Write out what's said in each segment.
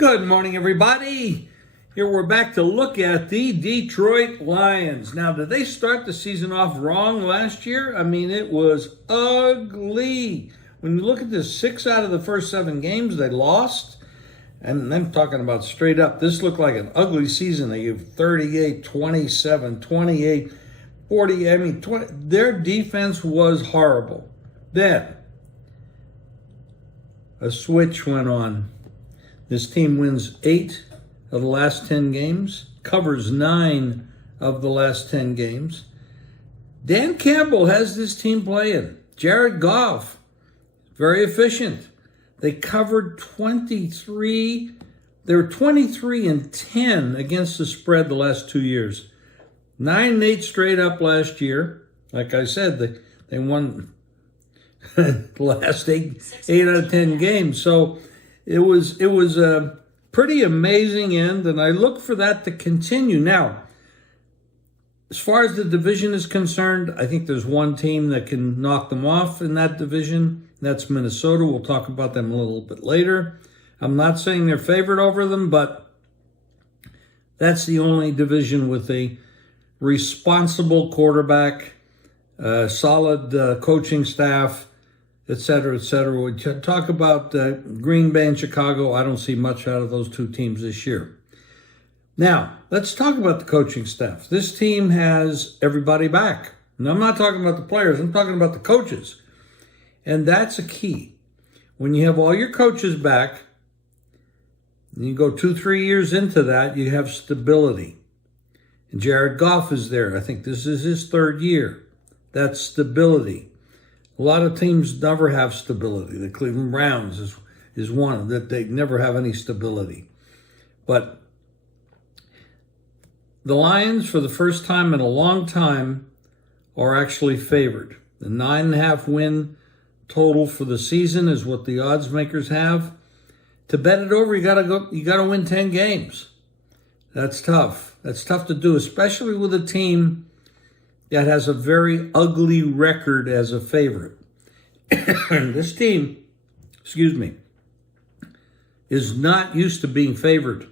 Good morning, everybody. Here we're back to look at the Detroit Lions. Now, did they start the season off wrong last year? I mean, it was ugly. When you look at this, 6 out of the first 7 games they lost. And I'm talking about straight up. This looked like an ugly season. They gave 38, 27, 28, 40. I mean, 20. Their defense was horrible. Then a switch went on. This team wins 8 of the last 10 games, covers 9 of the last 10 games. Dan Campbell has this team playing. Jared Goff, very efficient. They covered 23. They were 23-10 against the spread the last 2 years. 9-8 straight up last year. Like I said, they won the last 8 out of 10 games. So it was a pretty amazing end, and I look for that to continue. Now, as far as the division is concerned, I think there's one team that can knock them off in that division. That's Minnesota. We'll talk about them a little bit later. I'm not saying they're favored over them, but that's the only division with a responsible quarterback, solid coaching staff, et cetera, et cetera. We talk about Green Bay and Chicago. I don't see much out of those 2 teams this year. Now, let's talk about the coaching staff. This team has everybody back. And I'm not talking about the players. I'm talking about the coaches. And that's a key. When you have all your coaches back, and you go 2-3 years into that, you have stability. And Jared Goff is there. I think this is his 3rd year. That's stability. A lot of teams never have stability. The Cleveland Browns is one that they never have any stability. But the Lions, for the first time in a long time, are actually favored. The 9.5 win total for the season is what the odds makers have. To bet it over, you gotta win 10 games. That's tough. That's tough to do, especially with a team that has a very ugly record as a favorite. This team, is not used to being favored.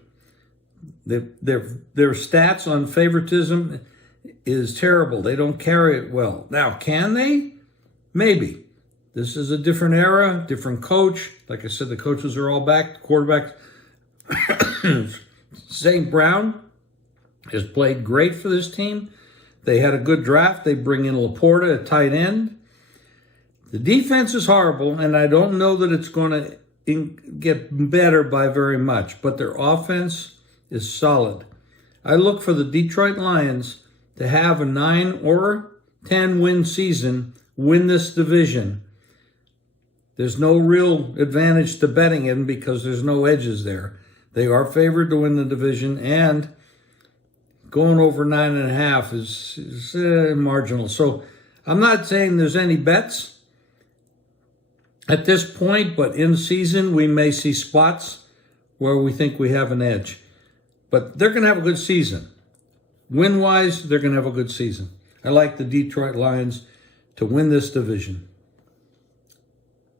Their stats on favoritism is terrible. They don't carry it well. Now, can they? Maybe. This is a different era, different coach. Like I said, the coaches are all back. The quarterback, St. Brown, has played great for this team. They had a good draft. They bring in Laporta at tight end. The defense is horrible, and I don't know that it's going to get better by very much, but their offense is solid. I look for the Detroit Lions to have a 9 or 10 win season, win this division. There's no real advantage to betting in because there's no edges there. They are favored to win the division, and going over 9.5 is marginal. So I'm not saying there's any bets at this point, but in season we may see spots where we think we have an edge. But they're going to have a good season. Win-wise, they're going to have a good season. I like the Detroit Lions to win this division.